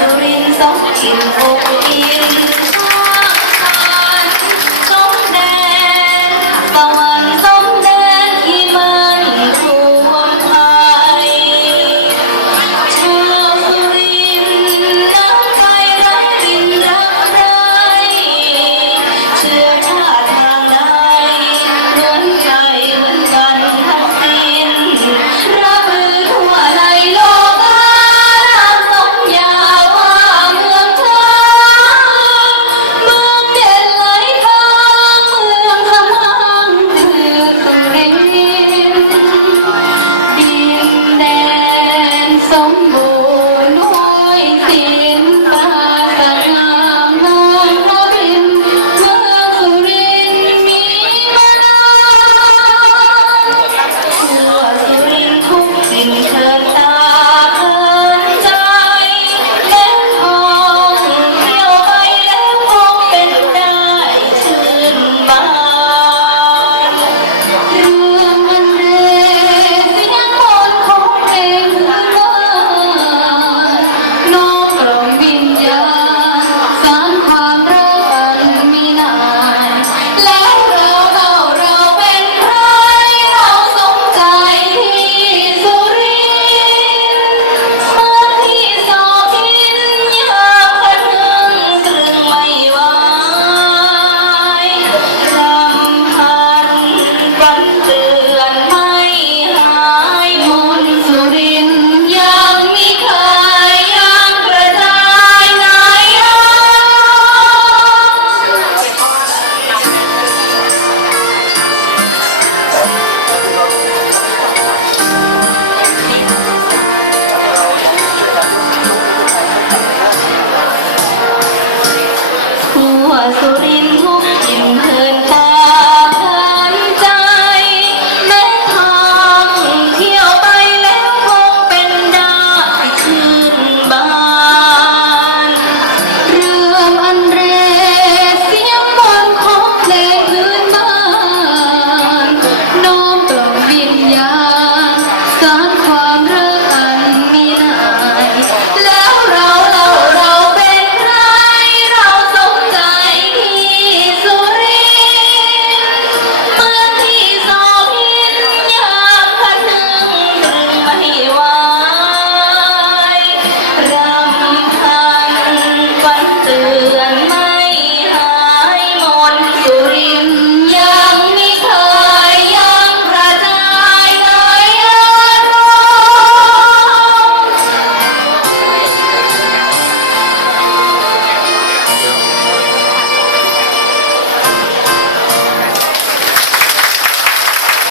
สุรินทร์สองกินโออิ่ม